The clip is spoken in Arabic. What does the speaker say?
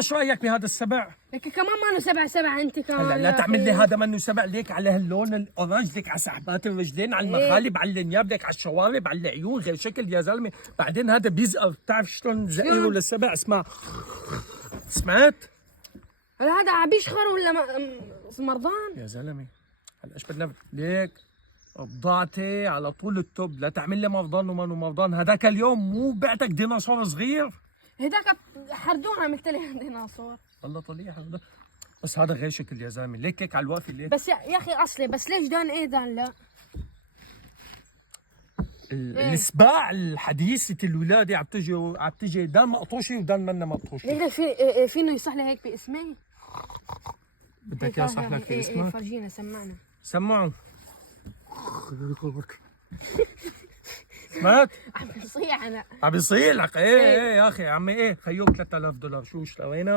ايش رايك بهذا السبع؟ لك كمان ما له سبع انت كمان. هلا لا تعمل لي هذا منه سبع، ليك على هاللون الاورنج، ليك على سحبات الرجلين، على المخالب، على الانياب، ليك على الشوارب، على العيون، غير شكل يا زلمه. بعدين هذا بيزقر، بتعرف شلون زقره للسبع؟ اسمع، سمعت؟ هلا هذا عم بيشخر ولا مرضان؟ يا زلمه هلا ايش بدنا ليك؟ بضاعتي على طول التوب، لا تعمل لي مرضان وما مرضان. هذاك اليوم مو بعتك ديناصور صغير؟ هداك حردون عملت لي ديناصور. والله طليع هذا، بس هذا غير شكل يا زلمه. ليك على الوافي ليك. بس يا اخي اصلي، بس ليش دان ايه دان لا؟ السباع الحديثة الولادة عم تجي دان مقطوشة ودان منا مقطوشة. ليك فينه يصح لي هيك باسمي؟ بدك يا صح لك في اسمك؟ فرجينا سمعنا. سمعوا. سمعت؟ عم بصيح انا. عم بيصيح لك. ايه يا اخي عمي، ايه خيوك $3000 شو اشترينا؟